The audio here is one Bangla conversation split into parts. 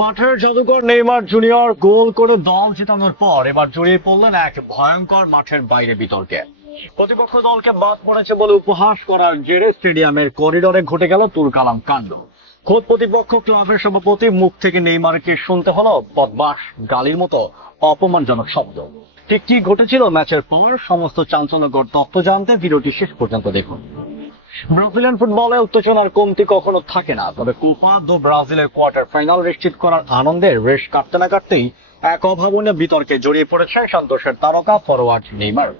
মাঠের জাদুকর নেইমার জুনিয়র গোল করে দল জেতানোর পর এবার জড়িয়ে পড়লেন এক ভয়ঙ্কর মাঠের বাইরে বিতর্কে। প্রতিপক্ষ দলকে বাদ পড়েছে বলে উপহাস করার জেরে স্টেডিয়ামের করিডোরে ঘটে গেল তুলকালাম কাণ্ড। খোদ প্রতিপক্ষ ক্লাবের সভাপতি মুখ থেকে নেইমারকে শুনতে হলো বদমাশ গালির মতো অপমানজনক শব্দ। ঠিক কি ঘটেছিল ম্যাচের পর সমস্ত চাঞ্চল্যকর তথ্য জানতে ভিডিওটি শেষ পর্যন্ত দেখুন। ব্রাজিলিয়ান ফুটবলে উত্তেজনার কমতি কখনো থাকে না, তবে কোপা দো ব্রাজিলের কোয়ার্টার ফাইনাল নিশ্চিত করার আনন্দে রেশ কাটতে না কাটতেই এক অভাবনীয় বিতর্কে জড়িয়ে পড়েছে সান্তোসের তারকা ফরোয়ার্ড নেইমার।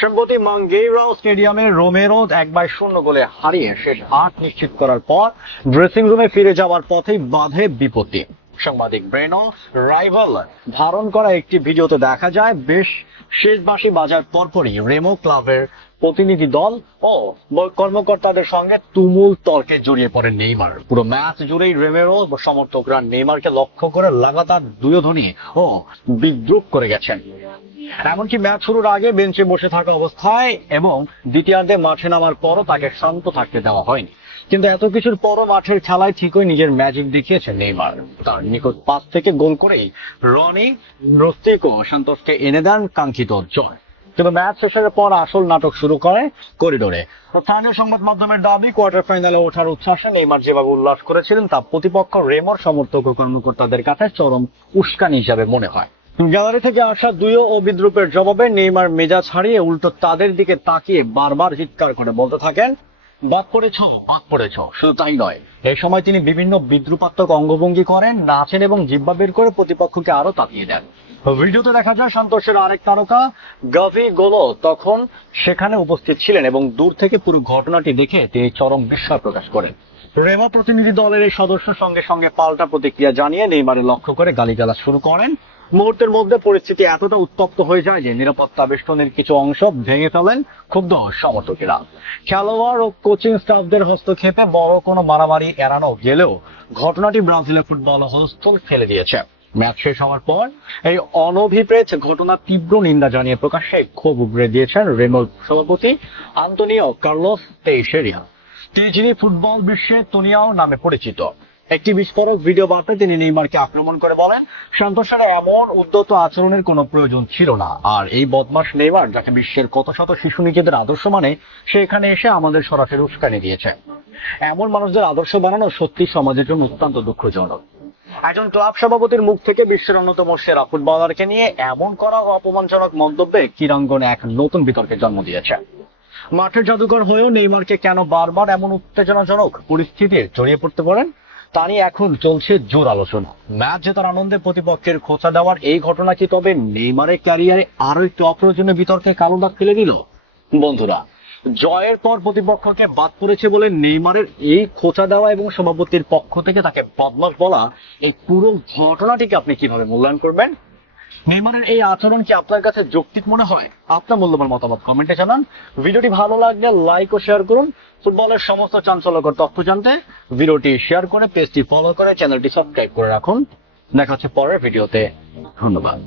সম্প্রতি মাঙ্গেইরাও স্টেডিয়ামে রোমেরো 1-0 গোলে হারিয়ে শেষ 8 নিশ্চিত করার পর ড্রেসিং রুমে ফিরে যাওয়ার পথেই বাধে বিপত্তি। সাংবাদিক ব্রেনো রাইভাল ধারণ করা একটি ভিডিওতে দেখা যায় বেশ শেষ বাঁশি বাজার পরপরই রেমো ক্লাবের প্রতিনিধি দল ও কর্মকর্তাদের সঙ্গে তুমুল তর্কে জড়িয়ে পড়ে নেইমার। পুরো ম্যাচ জুড়েই রেমেরো সমর্থকরা নেইমারকে লক্ষ্য করে লাগাতার দুয়োধ্বনি ও বিদ্রুপ করে গেছেন। এমনকি ম্যাচ শুরুর আগে বেঞ্চে বসে থাকা অবস্থায় এবং দ্বিতীয়ার্ধে মাঠে নামার পরও তাকে শান্ত থাকতে দেওয়া হয়নি। কিন্তু এত কিছুর পরও মাঠের খেলায় ঠিকই নিজের ম্যাজিক দেখিয়েছে নেইমার। তার নিকট পাস থেকে গোল করেই রনি রস্তিকো সান্তোসকে এনে দেন কাঙ্ক্ষিত জয়। কিন্তু ম্যাচ শেষের পর আসল নাটক শুরু করে করিডোরে। স্থানীয় সংবাদ মাধ্যমের দাবি, কোয়ার্টার ফাইনালে ওঠার উচ্ছ্বাসে নেইমার যেভাবে উল্লাস করেছিলেন তা প্রতিপক্ষ রেমোর সমর্থক ও কর্মকর্তাদের কাছে চরম উস্কানি হিসাবে মনে হয়। গ্যালারি থেকে আসা দুয়ো ও বিদ্রুপের জবাবে নেইমার মেজাজ হারিয়ে উল্টো তাদের দিকে তাকিয়ে বারবার চিৎকার করে বলতে থাকেন, বাদ পড়েছো, বাদ পড়েছো। শুধু তাই নয়, এই সময় তিনি বিভিন্ন বিদ্রুপাত্মক অঙ্গভঙ্গি করেন, নাচেন এবং জিহ্বা বের করে প্রতিপক্ষকে আরো তাকিয়ে দেন। ভিডিওতে দেখা যায় সান্তোসের আরেক তারকা গাভি গোলো তখন সেখানে উপস্থিত ছিলেন এবং দূর থেকে পুরো ঘটনাটি দেখে তিনি চরম বিস্ময় প্রকাশ করেন। রেমা প্রতিনিধি দলের এই সদস্য সঙ্গে সঙ্গে পাল্টা প্রতিক্রিয়া জানিয়ে নেইমারের লক্ষ্য করে গালিগালাজ শুরু করেন। মুহূর্তের মধ্যে পরিস্থিতি এতটা উত্তপ্ত হয়ে যায় যে নিরাপত্তা বেষ্টনীর কিছু অংশ ভেঙে ফেলেন ক্ষুব্ধ সমর্থকেরা। খেলোয়াড় ও কোচিং স্টাফদের হস্তক্ষেপে বড় কোনো মারামারি এড়ানো গেলেও ঘটনাটি ব্রাজিলের ফুটবল হলস্থল ফেলে দিয়েছে। ম্যাচ শেষ হওয়ার পর এই অনভিপ্রেত ঘটনার তীব্র নিন্দা জানিয়ে প্রকাশ্যে ক্ষোভ উগরে দিয়েছেন রেমোর সভাপতি আন্তোনিও কার্লোস তেইশেরিয়া, যিনি ফুটবল বিশ্বে তোনিয়াও নামে পরিচিত। একটি বিস্ফোরক ভিডিও বার্তায় তিনি নেইমারকে আক্রমণ করে বলেন, সান্তোসের এমন উদ্যত আচরণের কোনো প্রয়োজন ছিল না। আর এই বদমাশ নেইমার, যাকে বিশ্বের কত শত শিশু নিজেদের আদর্শ মানে, সে এখানে এসে আমাদের সরাসরি উস্কানি দিয়েছে। এমন মানুষদের আদর্শ বানানো সত্যি সমাজের জন্য অত্যন্ত দুঃখজনক। একজন ক্লাব সভাপতির মুখ থেকে বিশ্বের অন্যতম সেরা ফুটবলারকে নিয়ে এমন করা অপমানজনক মন্তব্যে ক্রীড়াঙ্গনে এক নতুন বিতর্কের জন্ম দিয়েছে। মাঠের জাদুকর হয়েও নেইমারকে কেন বারবার এমন উত্তেজনাজনক পরিস্থিতির জড়িয়ে পড়তে পারেন তা নিয়ে এখন চলছে জোর আলোচনা। ম্যাচ জেতার আনন্দে প্রতিপক্ষের খোঁচা দেওয়ার এই ঘটনা কি তবে নেইমারের ক্যারিয়ারে আরো একটু অপ্রয়োজনীয় বিতর্কে কালো দাগ ফেলে দিল? বন্ধুরা, জয়ের পর প্রতিপক্ষকে বাদ পড়েছে বলে নেইমারের এই খোঁচা দেওয়া এবং সভাপতির পক্ষ থেকে তাকে বদমাশ বলা, এই পুরো ঘটনাটিকে আপনি কিভাবে মূল্যায়ন করবেন? নেইমারের এই আচরণ কি আপনার কাছে যৌক্তিক মনে হয়? আপনার মূল্যবান মতামত কমেন্টে জানান। ভিডিওটি ভালো লাগলে লাইক ও শেয়ার করুন। ফুটবলের সমস্ত চাঞ্চল্যকর তথ্য জানতে ভিডিওটি শেয়ার করে পেজটি ফলো করে চ্যানেলটি সাবস্ক্রাইব করে রাখুন। দেখা হচ্ছে পরের ভিডিওতে। ধন্যবাদ।